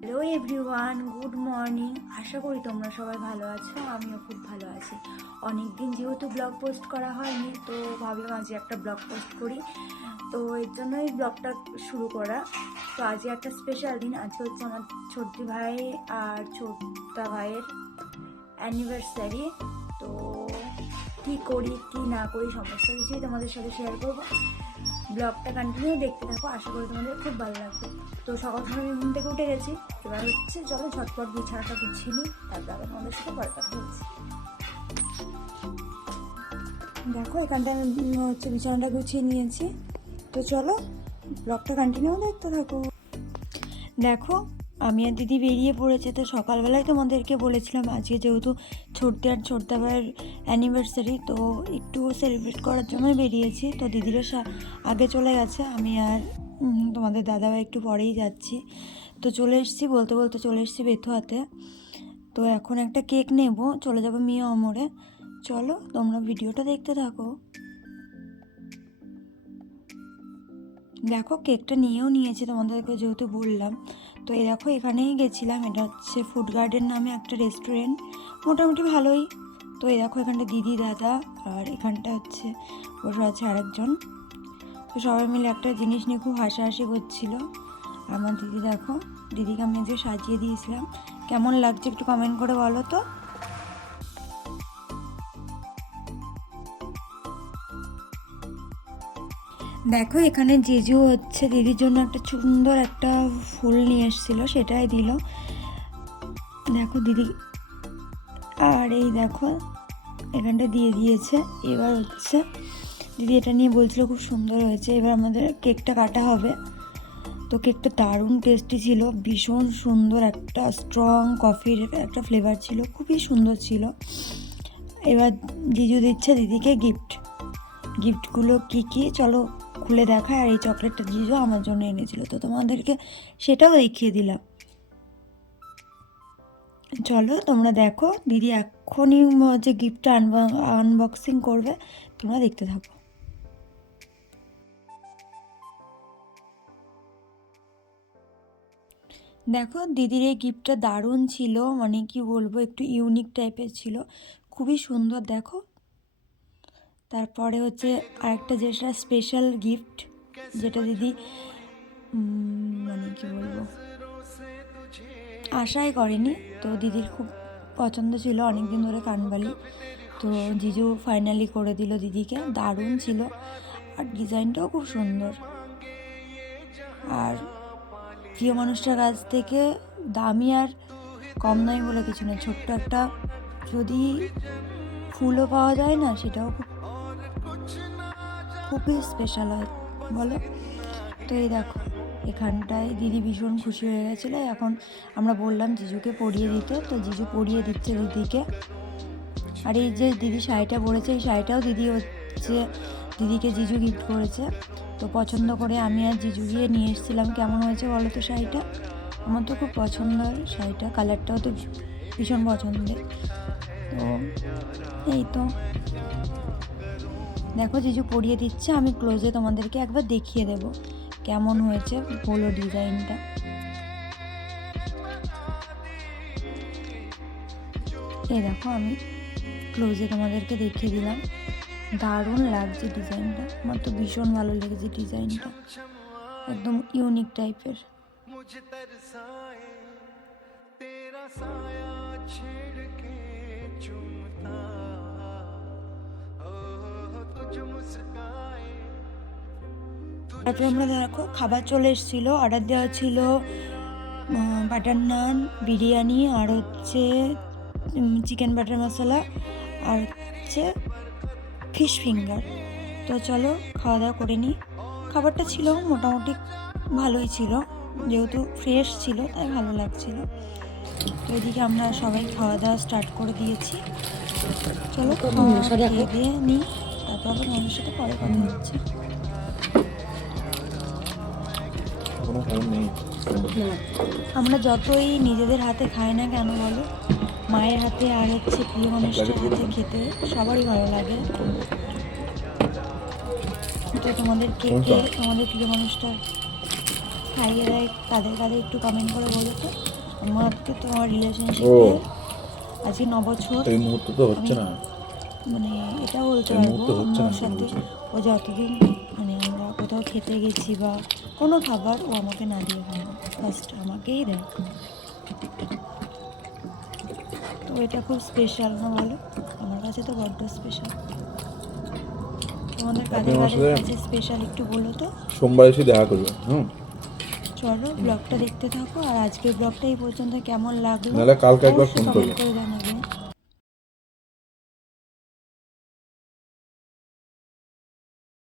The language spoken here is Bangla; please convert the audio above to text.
হ্যালো এভরিওয়ান গুড মর্নিং আশা করি তোমরা সবাই ভালো আছো, আমিও খুব ভালো আছি। অনেক দিন যেহেতু ব্লগ পোস্ট করা হয়নি, তো ভাবলাম আজকে একটা ব্লগ পোস্ট করি। তো এর জন্যই ব্লগটা শুরু করা। তো আজকে একটা স্পেশাল দিন আজকে হচ্ছে আমার ছোট্টি ভাই আর ছোট্টা ভাইয়ের অ্যানিভার্সারি তো কী করি, কী না করি, সমস্ত কিছুই তোমাদের সাথে শেয়ার করব। ব্লগটা কন্টিনিউ দেখতে থাকো, আশা করি তোমাদের খুব ভালো লাগবে। তো সকাল সকাল আমি ঘুম থেকে উঠে গেছি, এবার হচ্ছে চলো ঝটপট বিছানাটা গুছিয়ে নিই, তারপর আবার তোমাদের সাথে পরে কথা বলছি। দেখো এখানটায় আমি হচ্ছে বিছানাটা গুছিয়ে নিয়েছি। তো চলো, ব্লগটা কন্টিনিউ দেখতে থাকো। দেখো আমি আর দিদি বেরিয়ে পড়েছে, তো সকালবেলায় তোমাদেরকে বলেছিলাম আজকে যেহেতু ছোটতে আর ছোটদা ভাইয়ের অ্যানিভার্সারি তো একটু সেলিব্রেট করার জন্যই বেরিয়েছি। তো দিদিরও সা- আগে চলে গেছে, আমি আর তোমাদের দাদাভাই একটু পরেই যাচ্ছি। তো চলে এসেছি, বলতে বলতে চলে এসেছি বেথুয়াতে। তো এখন একটা কেক নেব, চলে যাব মিয়া অমরে। চলো, তোমরা ভিডিওটা দেখতে থাকো। দেখো কেকটা নিয়েও নিয়েছি তোমাদেরকে যেহেতু বললাম। তো এই দেখো এখানেই গেছিলাম, এটা হচ্ছে ফুড গার্ডেন নামে একটা রেস্টুরেন্ট মোটামুটি ভালোই। তো এই দেখো এখানটা দিদি, দাদা আর এখানটা হচ্ছে বসে আছে আরেকজন। তো সবাই মিলে একটা জিনিস নিয়ে খুব হাসাহাসি করছিল। আমার দিদি দেখো, দিদিকে আমি আজকে সাজিয়ে দিয়েছিলাম। কেমন লাগছে একটু কমেন্ট করে বলো তো। দেখো, এখানে জেজু হচ্ছে দিদির জন্য একটা সুন্দর একটা ফুল নিয়ে এসেছিল, সেটাই দিল। দেখো দিদি, আর এই দেখো, এখানটা দিয়ে দিয়েছে। এবার হচ্ছে, দিদি এটা নিয়ে বলছিল খুব সুন্দর হয়েছে। এবার আমাদের কেকটা কাটা হবে। তো কেকটা দারুণ টেস্টি ছিল, ভীষণ সুন্দর একটা স্ট্রং কফির একটা ফ্লেভার ছিল, খুবই সুন্দর ছিল। এবার জিজু দিচ্ছে দিদিকে গিফট গিফটগুলো কী কী? চলো খুলে দেখায় আর এই চকলেটটা জিজু আমার জন্য এনেছিল। তো তোমাদেরকে সেটাও দেখিয়ে দিলাম। চলো তোমরা দেখো, দিদি এখনই যে গিফটটা আনবক্সিং করবে। তোমরা দেখতে থাকো। দেখো, দিদির এই গিফটটা দারুণ ছিল মানে কি বলব, একটু ইউনিক টাইপের ছিল। খুবই সুন্দর, দেখো। তারপরে হচ্ছে আরেকটা যেটা স্পেশাল গিফট যেটা দিদি মানে কি বলব, আশাই করেনি। তো দিদির খুব পছন্দ ছিল অনেক দিন ধরে কানবালি। তো জিজু ফাইনালি করে দিল দিদিকে, দারুণ ছিল। আর ডিজাইনটাও খুব সুন্দর। আর প্রিয় মানুষটার কাছ থেকে দামি আর কম নয় বলে কিছু না ছোট্ট একটা যদি ফুলও পাওয়া যায় না, সেটাও খুব খুবই স্পেশাল হয়, বলো? তো এই দেখো, এখানটায় দিদি ভীষণ খুশি হয়ে গেছিল। এখন আমরা বললাম জিজুকে পরিয়ে দিতে, তো জিজু পরিয়ে দিচ্ছে দিদিকে। আর এই যে দিদি শাড়িটা পরেছে, এই শাড়িটাও দিদি হচ্ছে, দিদিকে জিজু গিফট করেছে। তো পছন্দ করে আমি আর জিজু গিয়ে নিয়ে এসেছিলাম। কেমন হয়েছে বলো তো শাড়িটা? আমার তো খুব পছন্দ হয় শাড়িটা, কালারটাও তো ভীষণ পছন্দের। তো এই তো। দেখো জিজু পরিয়ে দিচ্ছে আমি ক্লোজে তোমাদেরকে একবার দেখিয়ে দেব কেমন হয়েছে পোলো ডিজাইনটা এই দেখো আমি ক্লোজে তোমাদেরকে দেখিয়ে দিলাম দারুণ লাগছে ডিজাইনটা আমার তো ভীষণ ভালো লেগেছে ডিজাইনটা একদম ইউনিক টাইপের मुझे तरसाए तेरा साया छेड़ के তারপরে আমরা দেখো খাবার চলে এসেছিল অর্ডার দেওয়া ছিল বাটার নান বিরিয়ানি আর হচ্ছে চিকেন বাটার মশলা আর হচ্ছে ফিশ ফিঙ্গার তো চলো খাওয়া দাওয়া করে নিই। খাবারটা ছিল মোটামুটি ভালোই ছিল যেহেতু ফ্রেশ ছিল তাই ভালো লাগছিল। তো এদিকে আমরা সবাই খাওয়া দাওয়া স্টার্ট করে দিয়েছি। চলো খাওয়া খেয়ে দিয়ে নিই তারপর আবার মানুষের সাথে পরে কথা হচ্ছে। কোনো কারণ নেই। আমরা যতই নিজেদের হাতে খাই না কেন বলো মায়ের হাতে আর হচ্ছে প্রিয় মানুষটার হাতে খেতে সবারই ভালো লাগে। তো তোমাদের কে কে তোমাদের প্রিয় মানুষটা খাইয়ে দেয় তাদের কাছে একটু কমেন্ট করে বলো তো। আমার তো তোমার রিলেশনশিপে আজকে নবছর এই মুহূর্তে তো হচ্ছে না। মানে এটা বলতে পারব আমার সাথে ও যতদিন মানে আমরা কোথাও খেতে গেছি বা কোনো খাবার ও আমাকে না দিয়ে খায় না। ফার্স্ট আমাকেই দেয়। তো এটা খুব স্পেশাল না বলো? আমার কাছে তো বড্ড স্পেশাল তোমাদের কাদের কাদের কাছে স্পেশাল একটু বলো তো। সোমবার এসে দেখা করবে হুম? চলো ব্লগটা দেখতে থাকো। আর আজকের ব্লগটা এই পর্যন্ত কেমন লাগল? নাহলে কালকে একবার ফোন করবে। করে জানাবে।